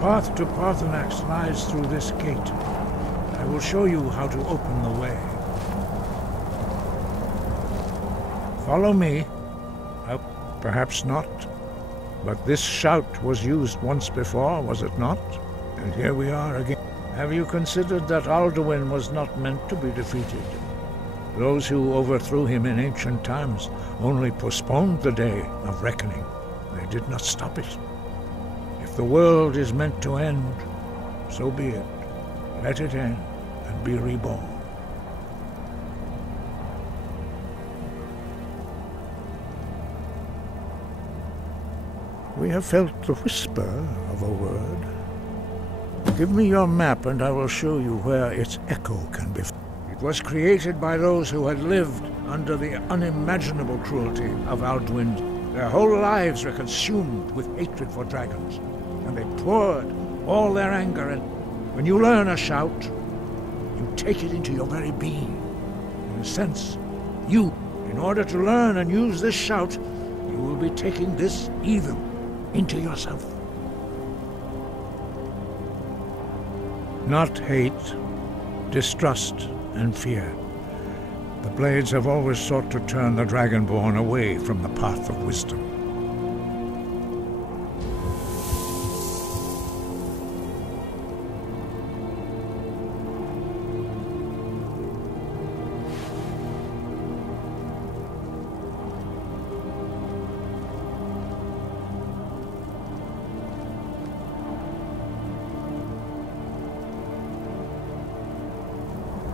path to Parthenax lies through this gate. I will show you how to open the way. Follow me. Perhaps not. But this shout was used once before, was it not? And here we are again. Have you considered that Alduin was not meant to be defeated? Those who overthrew him in ancient times only postponed the day of reckoning. They did not stop it. If the world is meant to end, so be it. Let it end and be reborn. We have felt the whisper of a word. Give me your map and I will show you where its echo can be found. It was created by those who had lived under the unimaginable cruelty of Alduin. Their whole lives were consumed with hatred for dragons, and they poured all their anger in. When you learn a shout, you take it into your very being. In a sense, you, in order to learn and use this shout, you will be taking this evil into yourself. Not hate, distrust, and fear. The Blades have always sought to turn the Dragonborn away from the path of wisdom.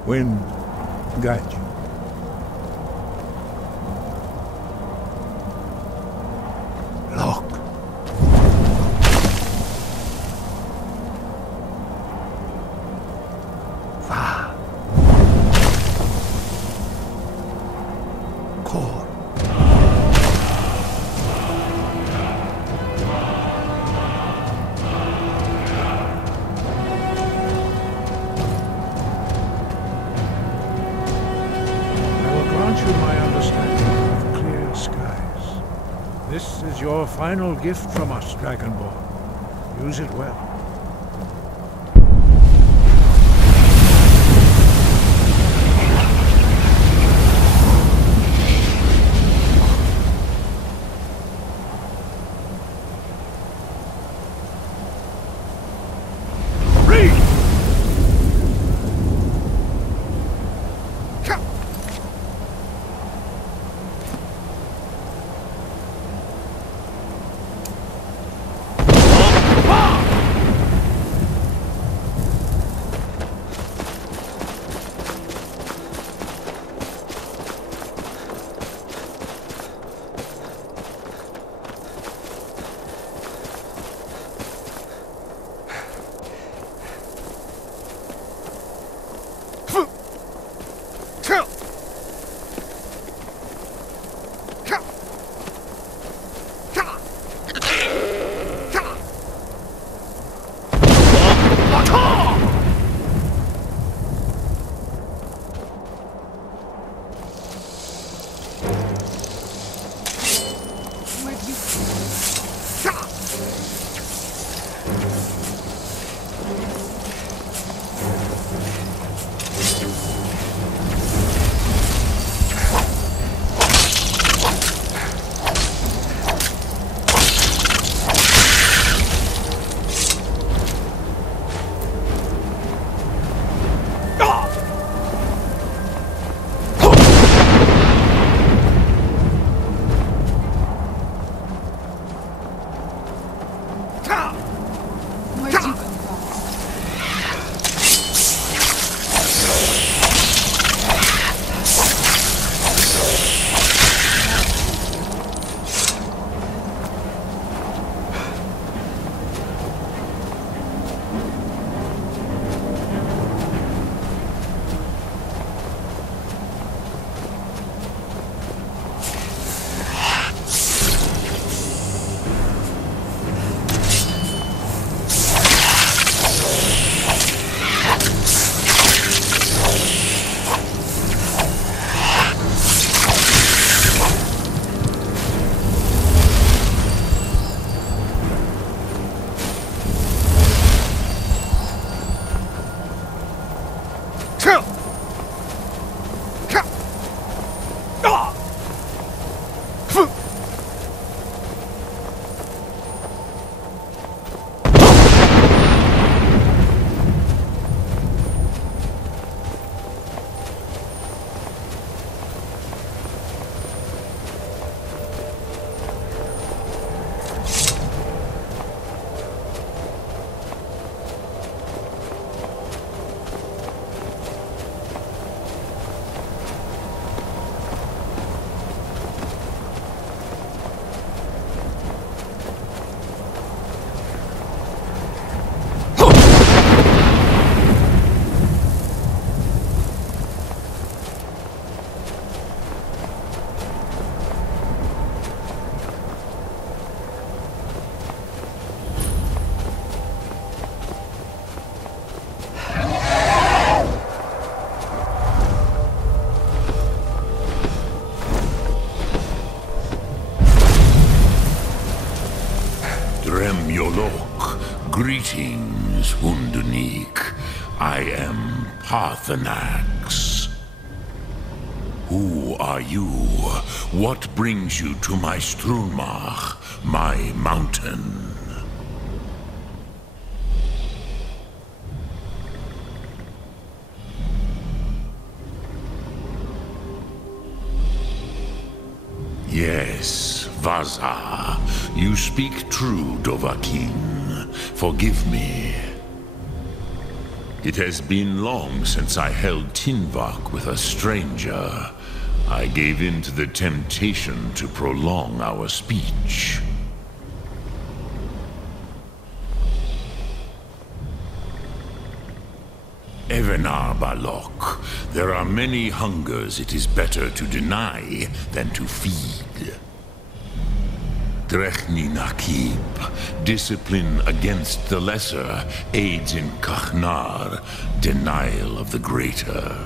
Wind, guide you. Look. Far. Core. My understanding of clear skies. This is your final gift from us, Dragonborn. Use it well. Greetings, Wunderneek. I am Parthenax. Who are you? What brings you to my Strunmach, my mountain? Yes, Vaza. You speak true, Dovahkiin. Forgive me. It has been long since I held Tinvak with a stranger. I gave in to the temptation to prolong our speech. Evenar Balok, there are many hungers it is better to deny than to feed. Drechni Nakib, discipline against the lesser, aids in Kachnar, denial of the greater.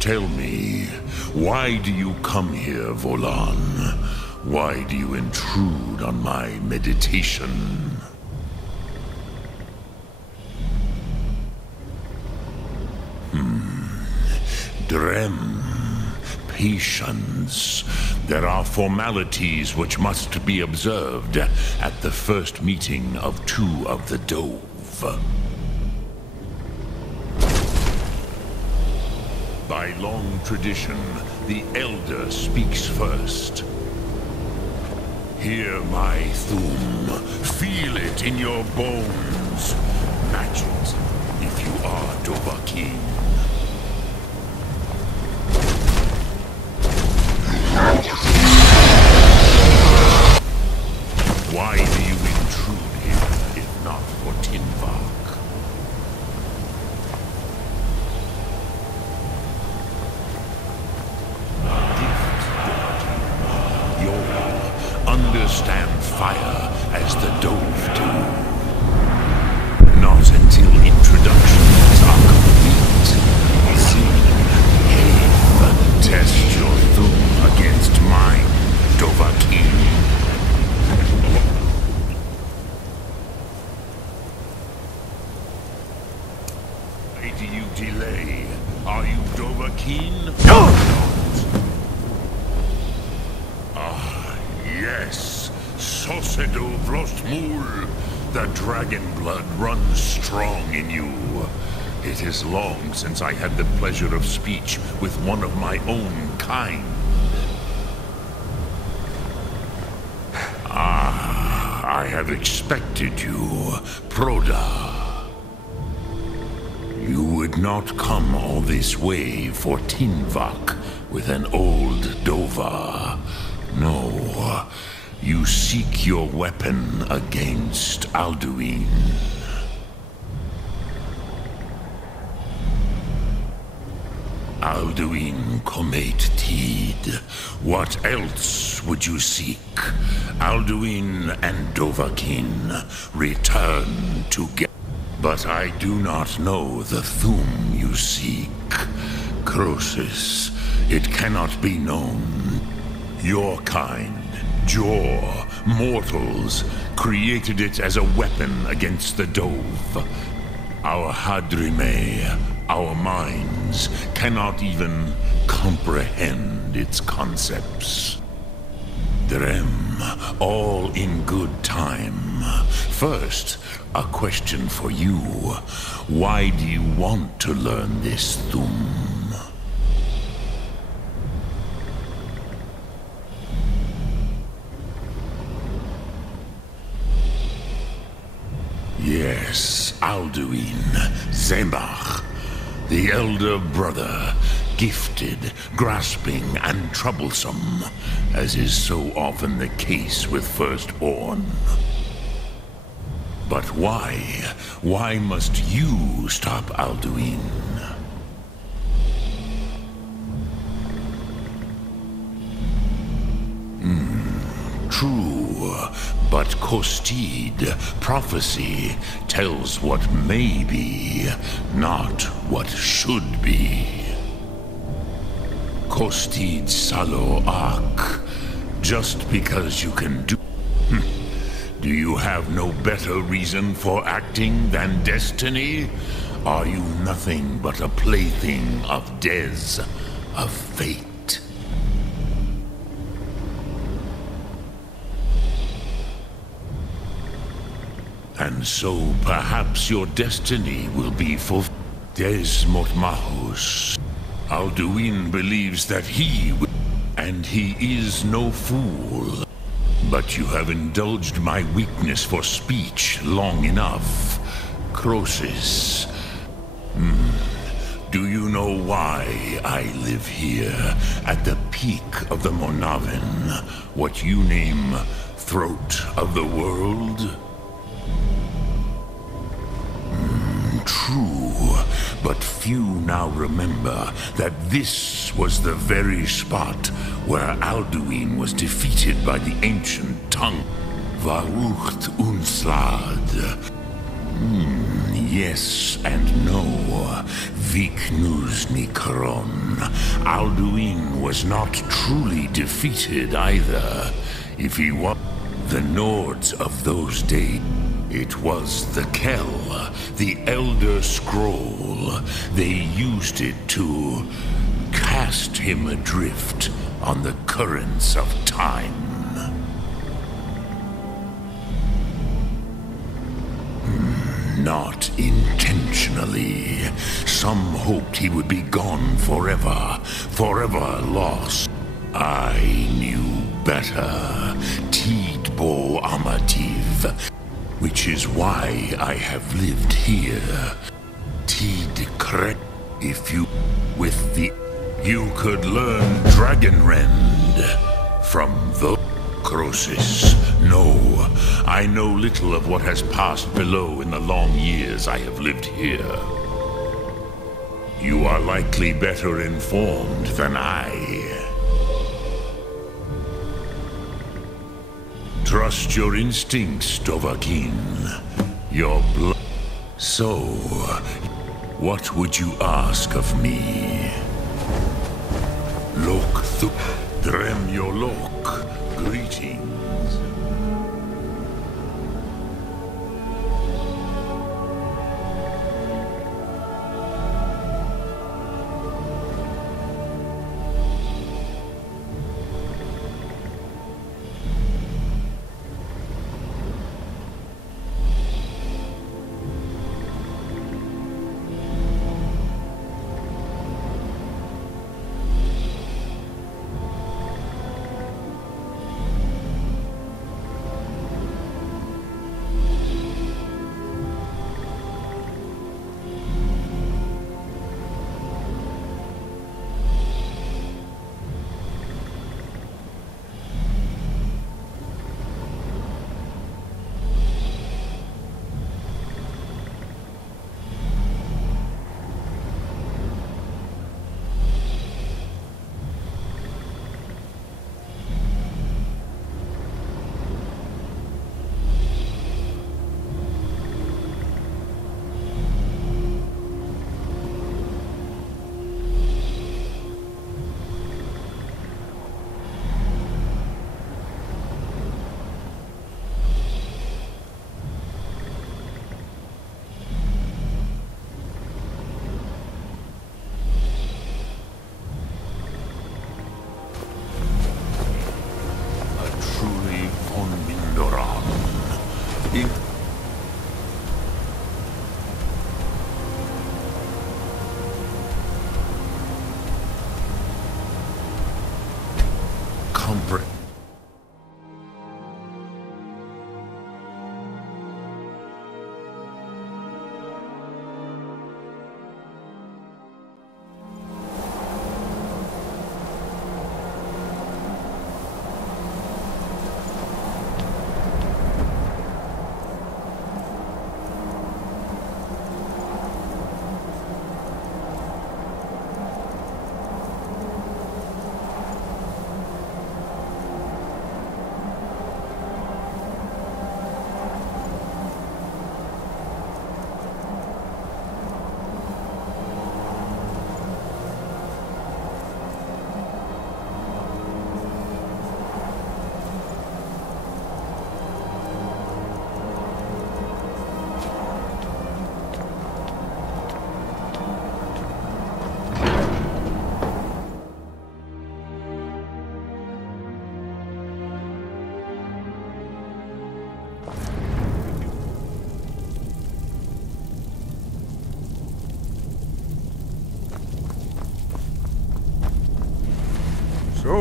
Tell me, why do you come here, Volan? Why do you intrude on my meditation? Drem. Patience. There are formalities which must be observed at the first meeting of two of the Dove. By long tradition, the Elder speaks first. Hear my Thum. Feel it in your bones. Match it if you are Dovahkiin. Why do you intrude here, if not for Tinvak? You'll understand fire as the Dove do. Not until introductions are complete. See, Have, test your Thum against mine, Dovahkiin. Why do you delay? Are you Dovahkiin? No! Ah, yes. Sosedo Vrostmul. The dragon blood runs strong in you. It is long since I had the pleasure of speech with one of my own kind. Ah, I have expected you, Proda. You would not come all this way for Tinvak with an old Dova. No, you seek your weapon against Alduin. Alduin Comate Tid. What else would you seek? Alduin and Dovahkiin return together. But I do not know the Thum you seek. Croesus, it cannot be known. Your kind, Jor, mortals, created it as a weapon against the Dove. Our Hadrime, our minds, cannot even comprehend its concepts. Drem, all in good time. First, a question for you. Why do you want to learn this Thum? Yes, Alduin, Zemach, the elder brother, gifted, grasping, and troublesome, as is so often the case with firstborn. But why? Why must you stop Alduin? True, but Kostid, prophecy, tells what may be, not what should be. Kostid Salo Ak, just because you can do... Do you have no better reason for acting than destiny? Are you nothing but a plaything of Des, of fate? And so perhaps your destiny will be fulfilled. Des Motmahus. Alduin believes that he will, and he is no fool. But you have indulged my weakness for speech long enough. Croesus. Do you know why I live here, at the peak of the Monavin, what you name Throat of the World? True, but few now remember that this was the very spot where Alduin was defeated by the ancient tongue, Varucht Unslad. Yes and no. Viknus Nikron. Alduin was not truly defeated either. If he was the Nords of those days, it was the Kell, the Elder Scroll. They used it to cast him adrift on the currents of time. Not intentionally. Some hoped he would be gone forever, forever lost. I knew better. Tidbo Amativ. Which is why I have lived here. Tid correct. If you, with the, you could learn Dragonrend from the Croesus. No, I know little of what has passed below in the long years I have lived here. You are likely better informed than I. Trust your instincts, Dovahkiin. Your blood. So, what would you ask of me? Lok Thuk Drem Yolok. Greetings.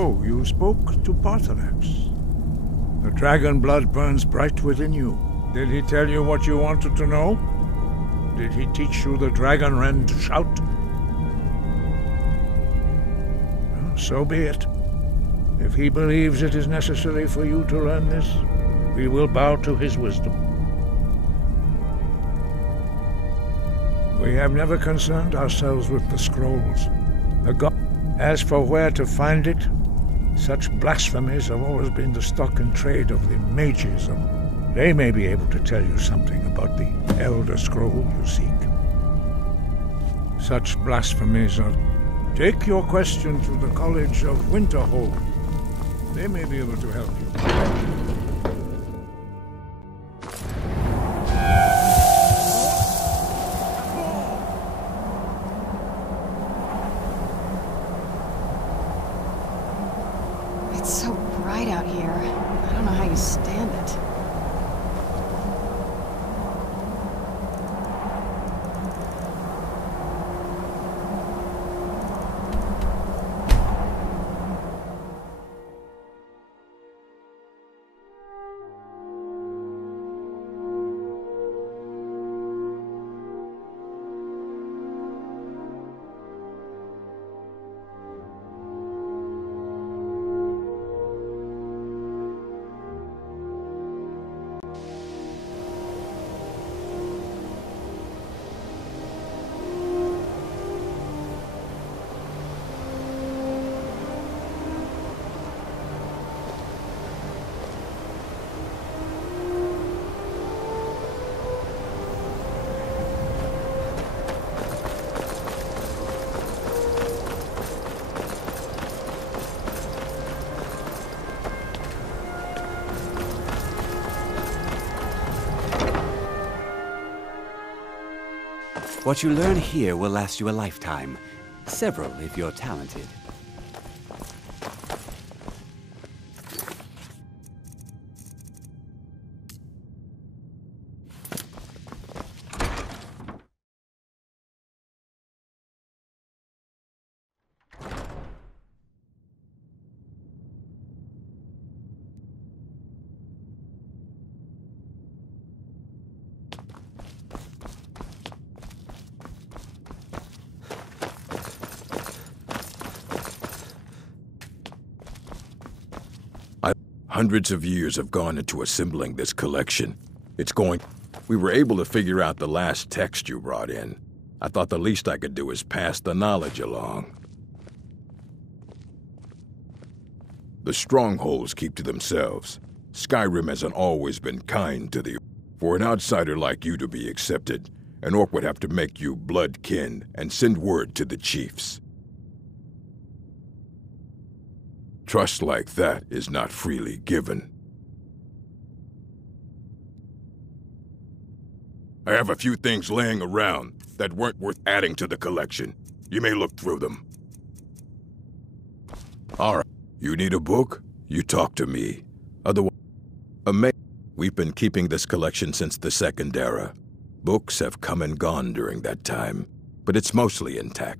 So, you spoke to Parthanax. The dragon blood burns bright within you. Did he tell you what you wanted to know? Did he teach you the dragon rend shout? Well, so be it. If he believes it is necessary for you to learn this, we will bow to his wisdom. We have never concerned ourselves with the scrolls. As for where to find it, such blasphemies have always been the stock and trade of the mages. They may be able to tell you something about the Elder Scroll you seek. Such blasphemies are... Take your question to the College of Winterhold. They may be able to help you. It's so bright out here. I don't know how you stand it. What you learn here will last you a lifetime. Several, if you're talented. Hundreds of years have gone into assembling this collection. We were able to figure out the last text you brought in. I thought the least I could do is pass the knowledge along. The strongholds keep to themselves. Skyrim hasn't always been kind to the... For an outsider like you to be accepted, an orc would have to make you blood kin and send word to the chiefs. Trust like that is not freely given. I have a few things laying around that weren't worth adding to the collection. You may look through them. Alright, you need a book? You talk to me. Otherwise, we've been keeping this collection since the Second Era. Books have come and gone during that time, but it's mostly intact.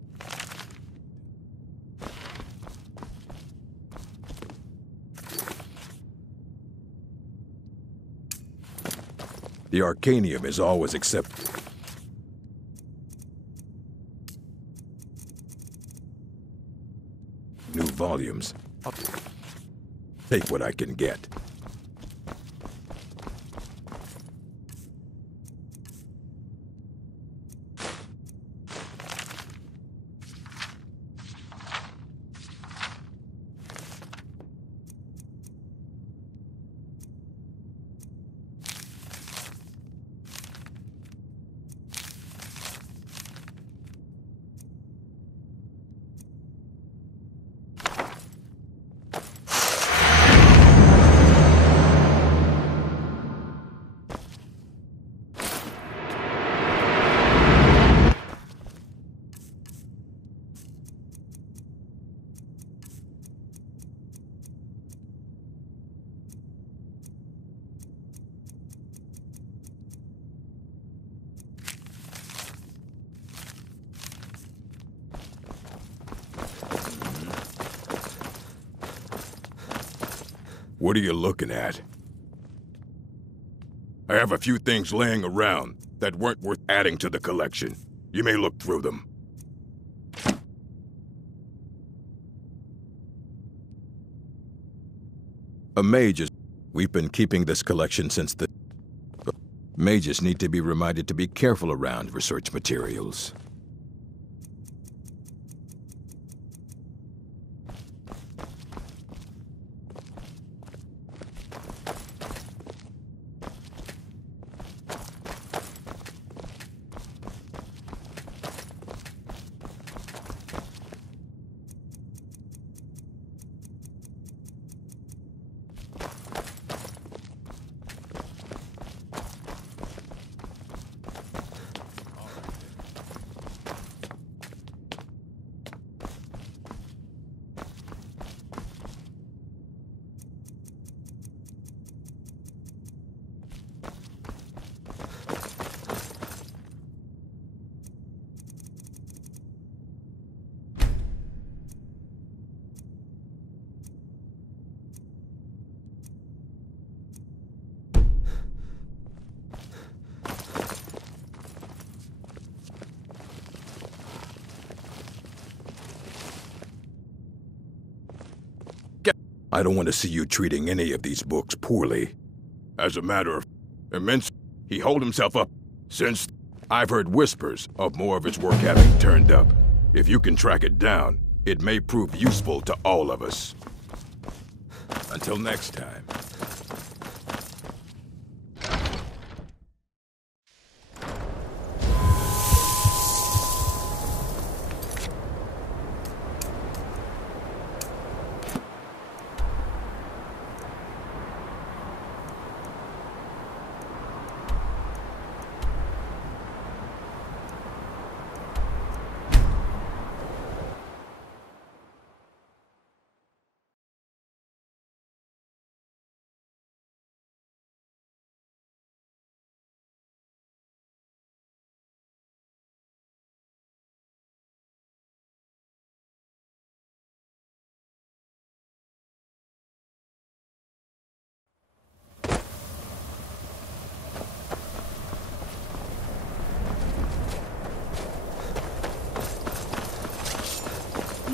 The Arcanium is always accepted. New volumes. Take what I can get. What are you looking at? I have a few things laying around that weren't worth adding to the collection. You may look through them. A mage is... We've been keeping this collection since the... Mages need to be reminded to be careful around research materials. I don't want to see you treating any of these books poorly. As a matter of immense, he holed himself up. Since I've heard whispers of more of his work having turned up. If you can track it down, it may prove useful to all of us. Until next time.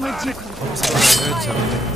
Where'd you come from? I heard something.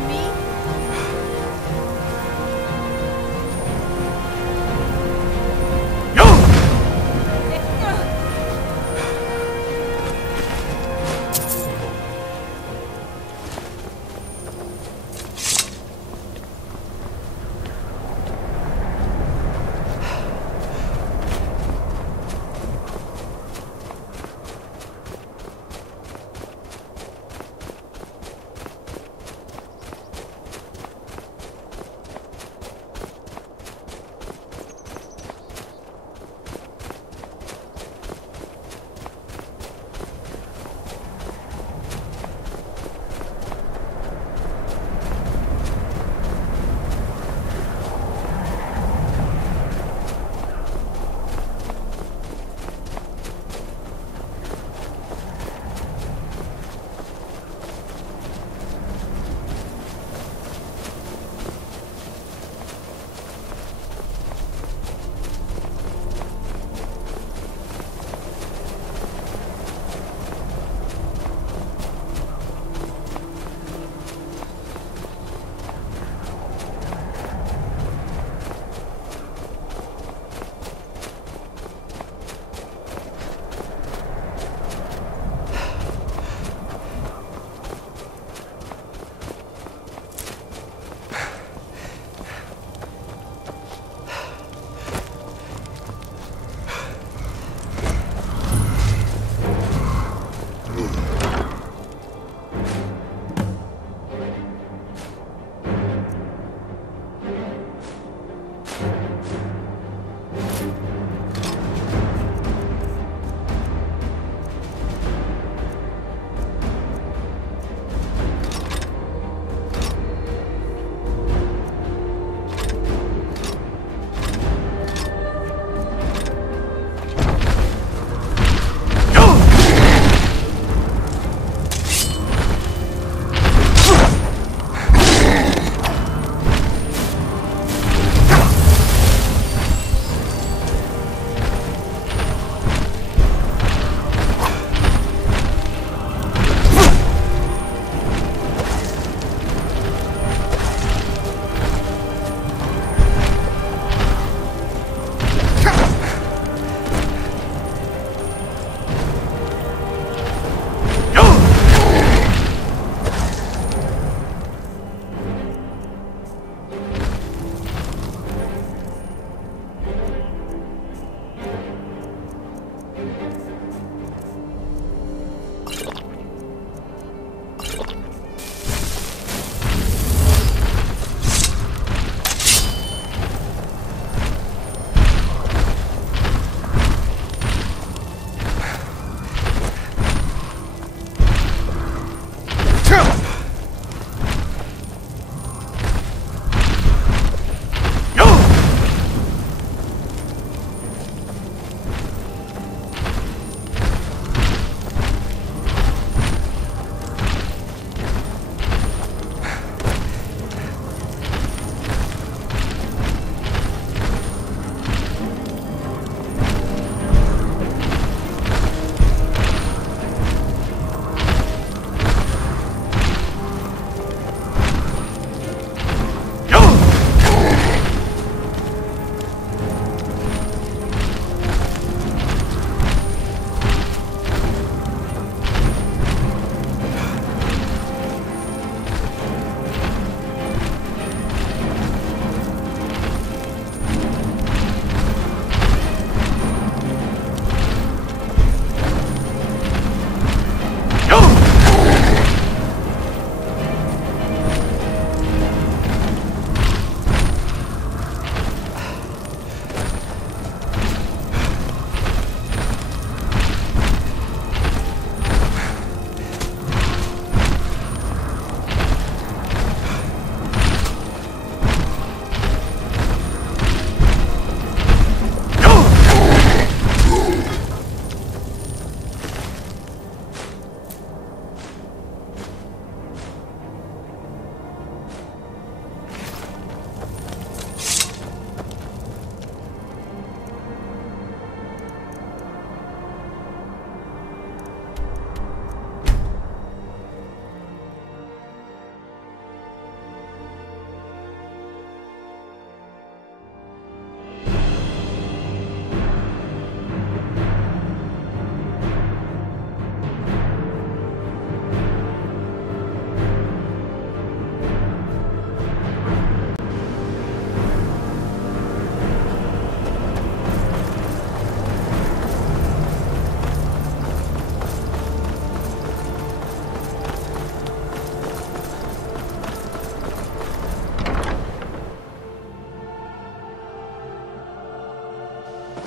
from me?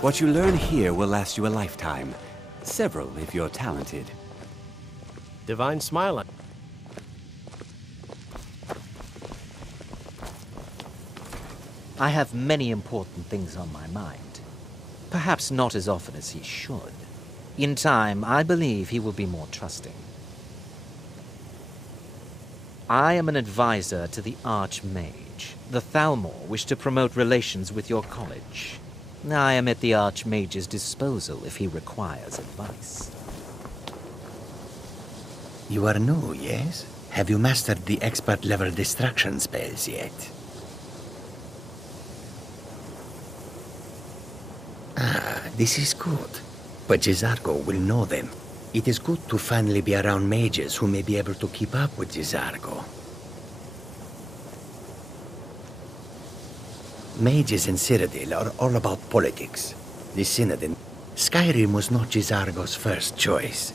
What you learn here will last you a lifetime. Several, if you're talented. Divine smile on. I have many important things on my mind. Perhaps not as often as he should. In time, I believe he will be more trusting. I am an advisor to the Archmage. The Thalmor wish to promote relations with your college. I am at the Archmage's disposal if he requires advice. You are new, yes? Have you mastered the expert-level distraction spells yet? Ah, this is good. But Jizargo will know them. It is good to finally be around mages who may be able to keep up with Jizargo. Mages in Cyrodiil are all about politics. The Synod in Skyrim was not Jizargo's first choice,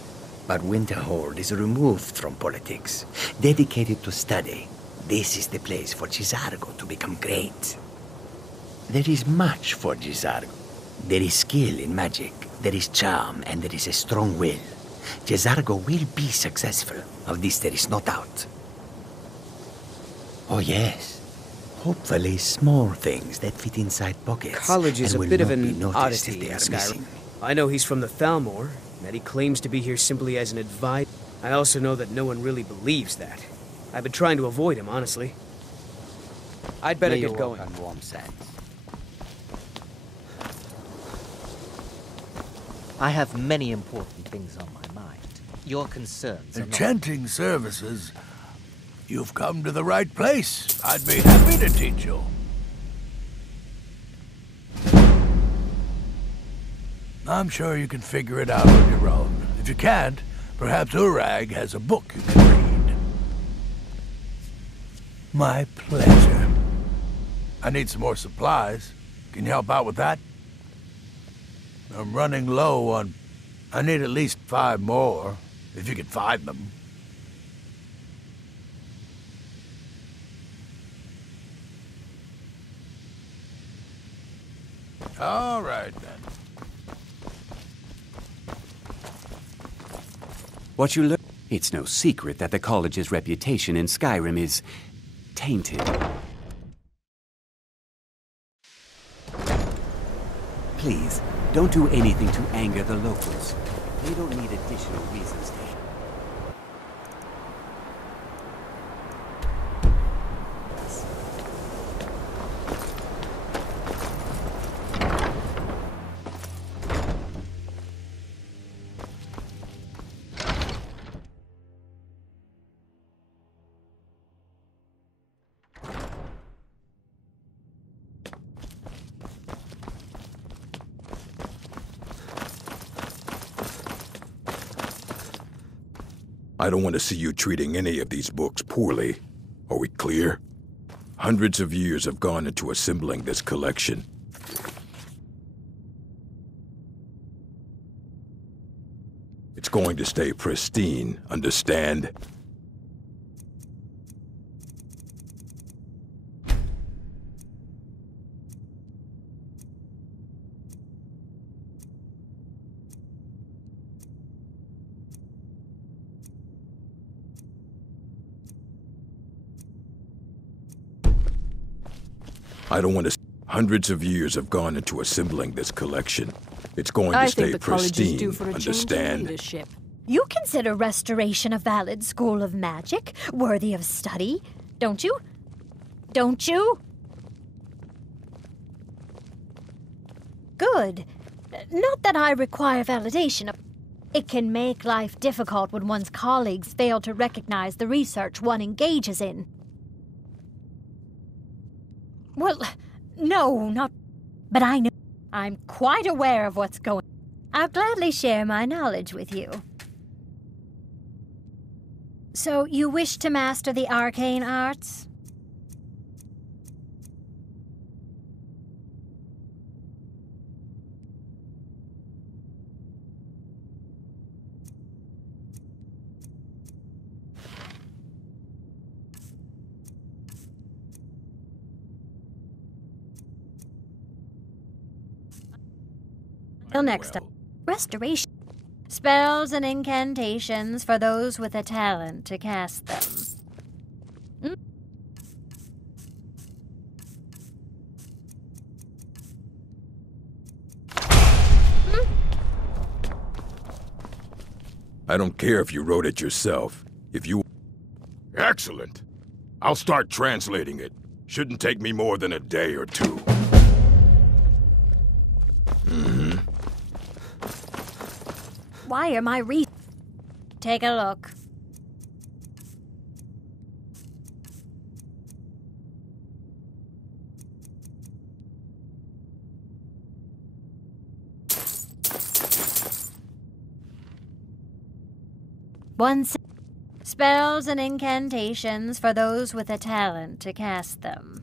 but Winterhold is removed from politics, dedicated to study. This is the place for Jizargo to become great. There is much for Jizargo. There is skill in magic, there is charm, and there is a strong will. Jizargo will be successful. Of this there is no doubt. Oh yes. Hopefully small things that fit inside pockets. College is and a will bit of not be an noticed oddity if they in are Skyrim. missing. I know he's from the Thalmor, and that he claims to be here simply as an advisor. I also know that no one really believes that. I've been trying to avoid him, honestly. I'd better get going. On warm sands. I have many important things on my mind. Your concerns are not... Enchanting services. You've come to the right place. I'd be happy to teach you. I'm sure you can figure it out on your own. If you can't, perhaps Urag has a book you can read. My pleasure. I need some more supplies. Can you help out with that? I'm running low on... I need at least 5 more, if you can find them. All right, then. What you learn... It's no secret that the college's reputation in Skyrim is tainted. Please, don't do anything to anger the locals. They don't need additional reasons to... I don't want to see you treating any of these books poorly. Are we clear? Hundreds of years have gone into assembling this collection. It's going to stay pristine, understand? I don't want to... Hundreds of years have gone into assembling this collection. It's going to stay pristine, understand? You consider restoration a valid school of magic, worthy of study, don't you? Don't you? Good. Not that I require validation. It can make life difficult when one's colleagues fail to recognize the research one engages in. Well, no, not... But I know... I'm quite aware of what's going on. I'll gladly share my knowledge with you. So, you wish to master the arcane arts? Till next time. Restoration. Spells and incantations for those with a talent to cast them. I don't care if you wrote it yourself. If you... Excellent. I'll start translating it. Shouldn't take me more than a day or two. Why are my Take a look. Spells and incantations for those with a talent to cast them.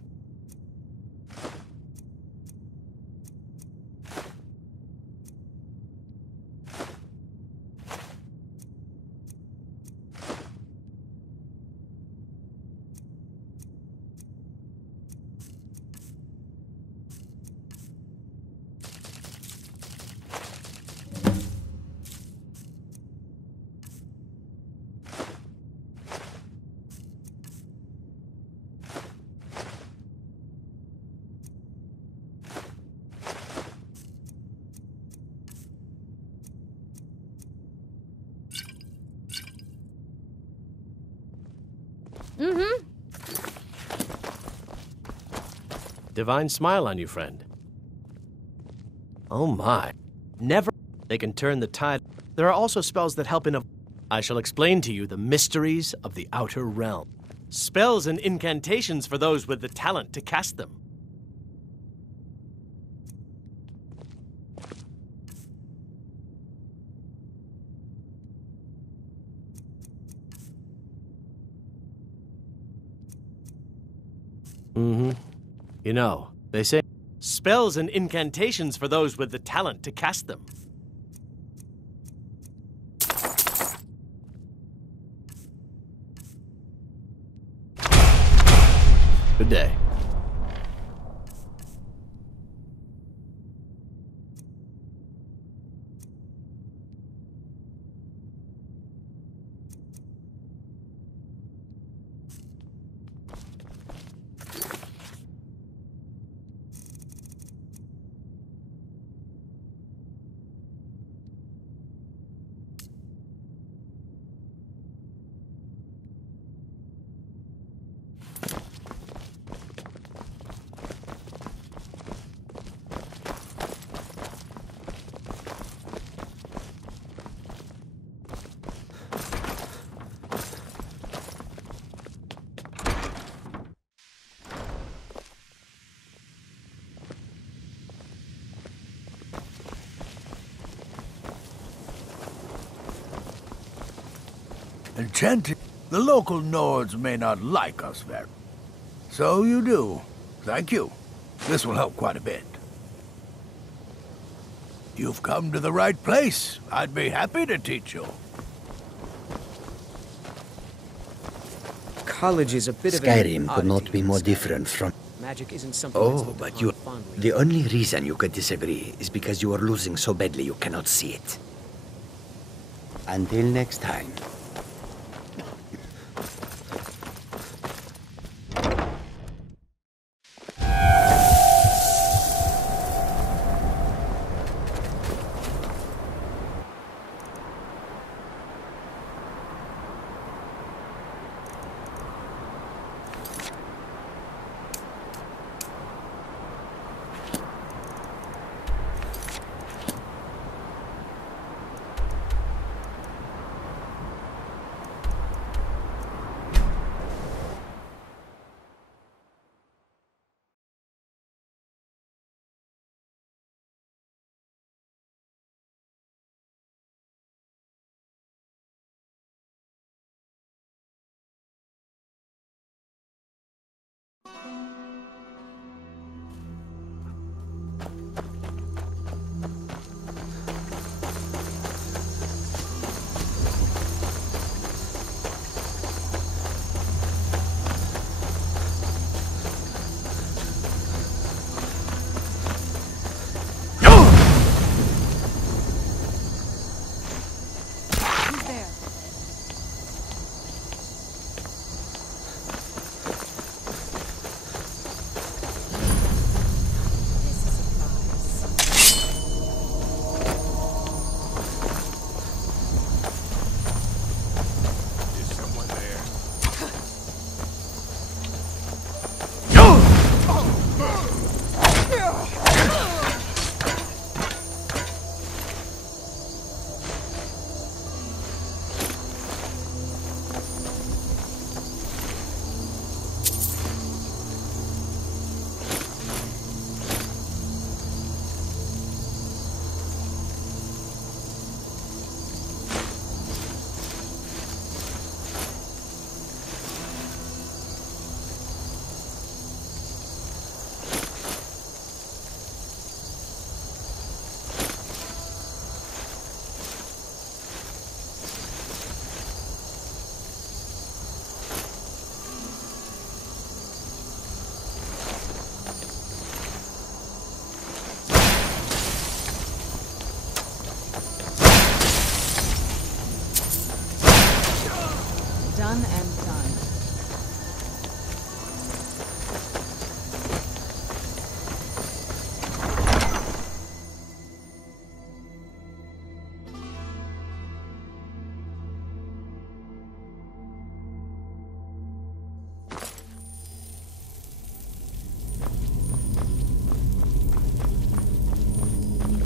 Divine smile on you, friend. Oh my. Never. They can turn the tide. There are also spells that help in a... I shall explain to you the mysteries of the Outer Realm. Spells and incantations for those with the talent to cast them. You know, they say spells and incantations for those with the talent to cast them. Good day. Enchanting. The local Nords may not like us very. So you do. Thank you. This will help quite a bit. You've come to the right place. I'd be happy to teach you. College is a bit Skyrim of an could not oddity be in more Skyrim. different from... Magic isn't something that's Oh, looked but upon you... fondly. The only reason you could disagree is because you are losing so badly you cannot see it. Until next time. Done and done.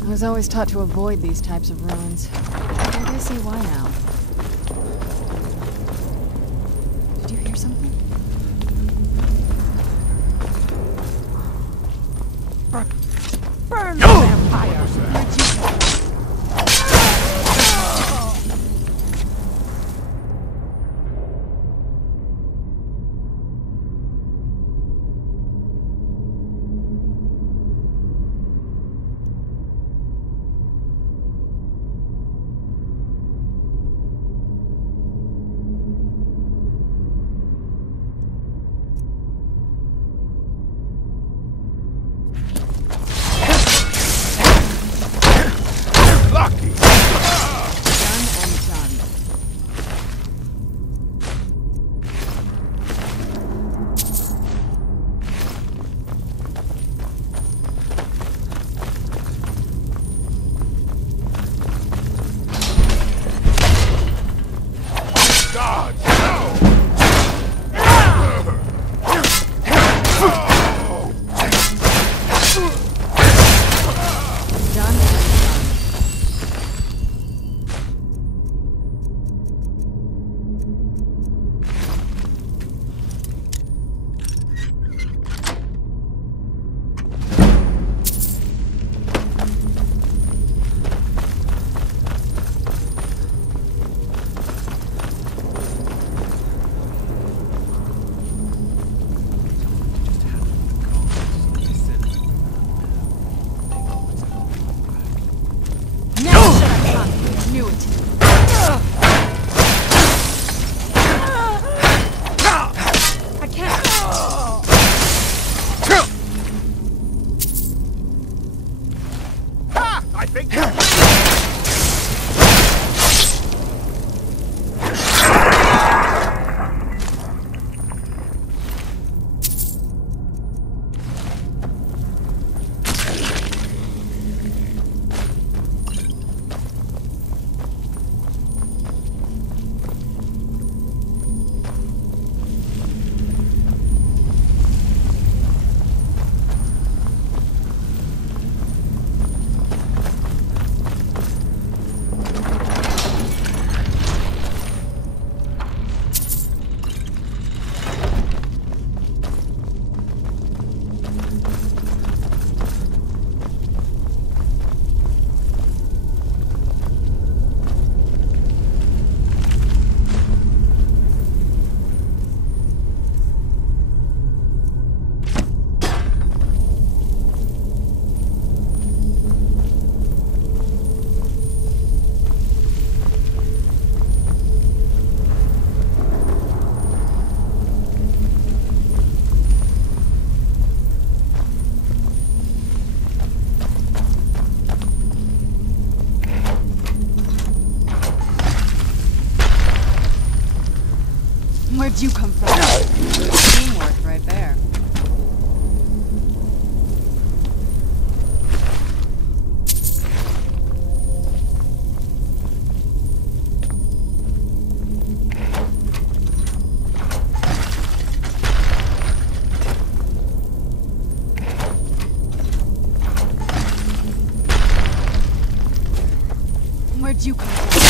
I was always taught to avoid these types of ruins. I think I see why now. Did you hear something? Burn the vampire! did you come from?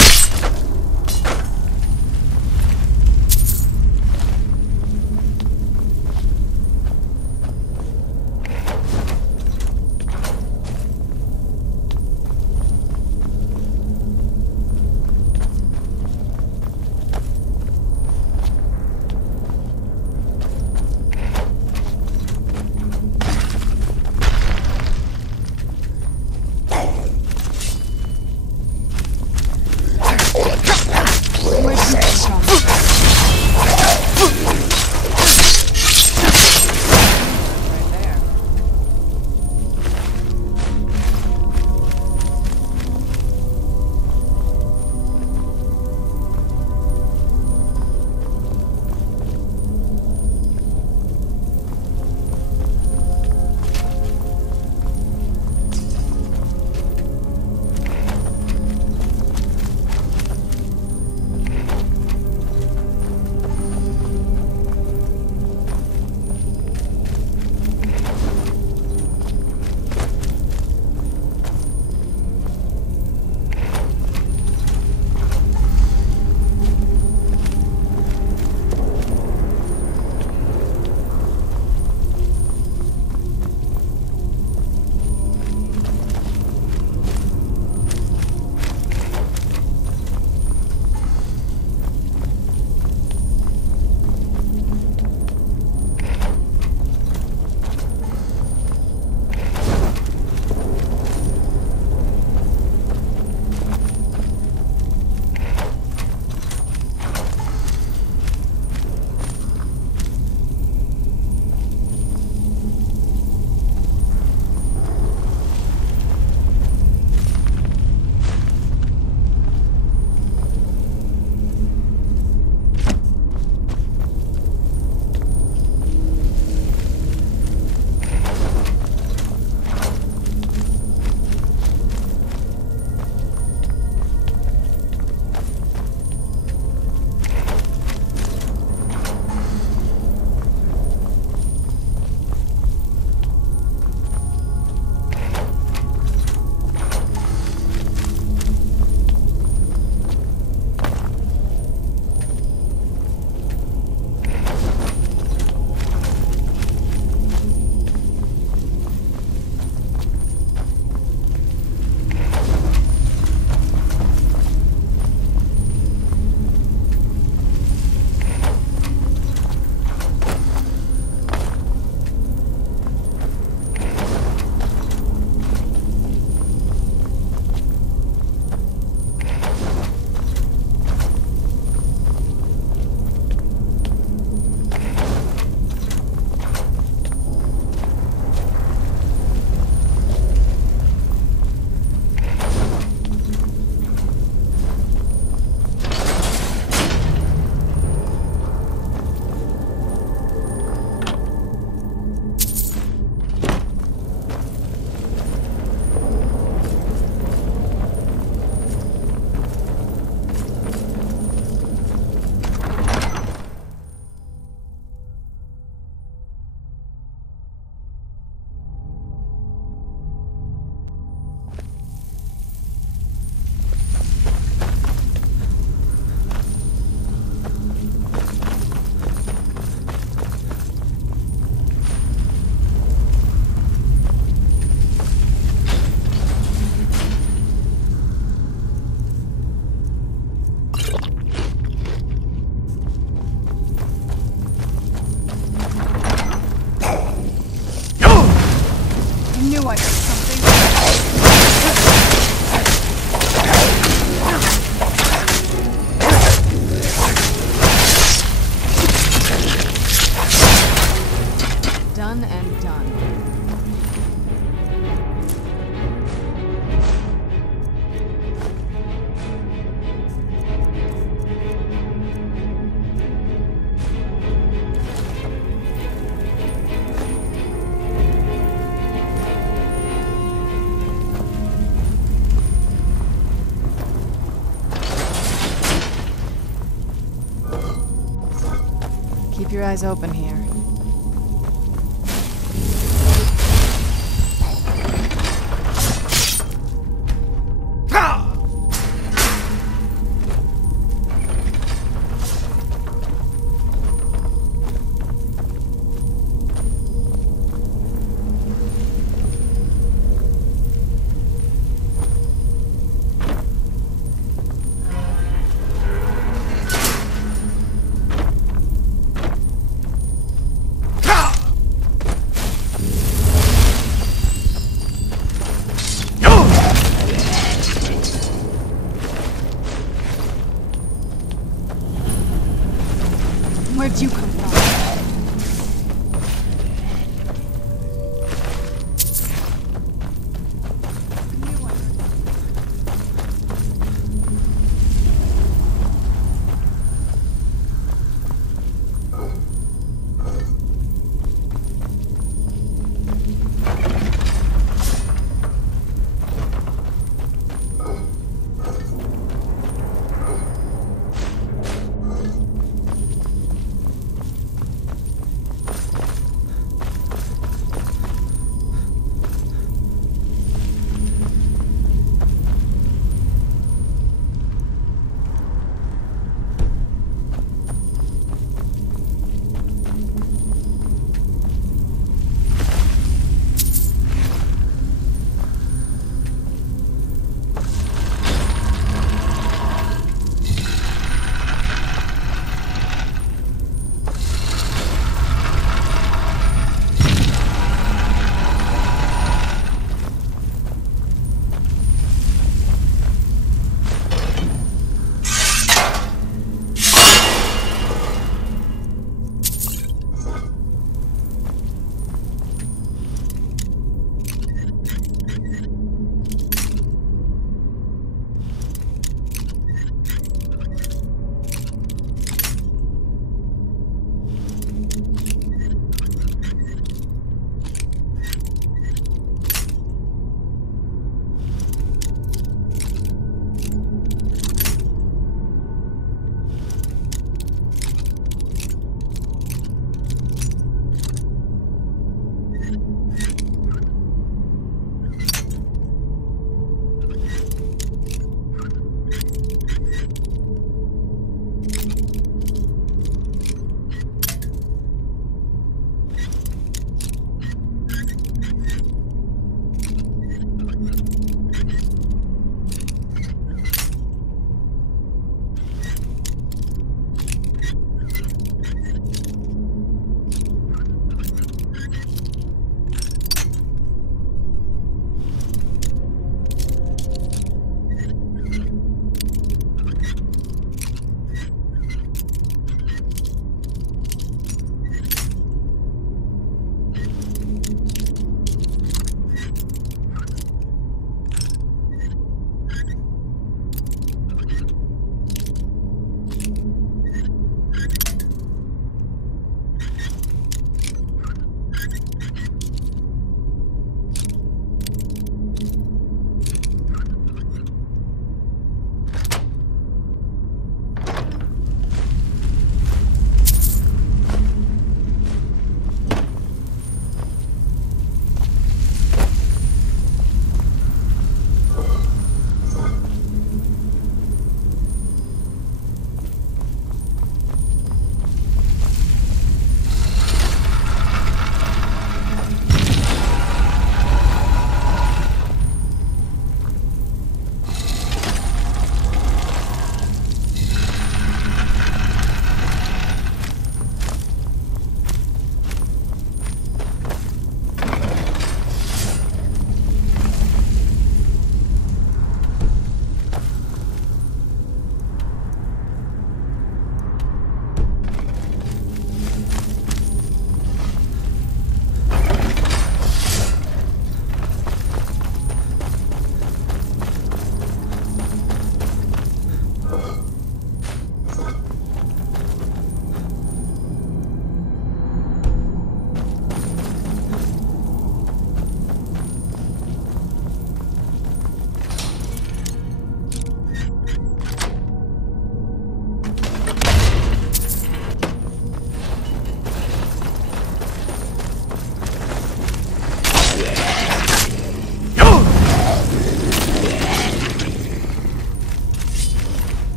Keep your eyes open here.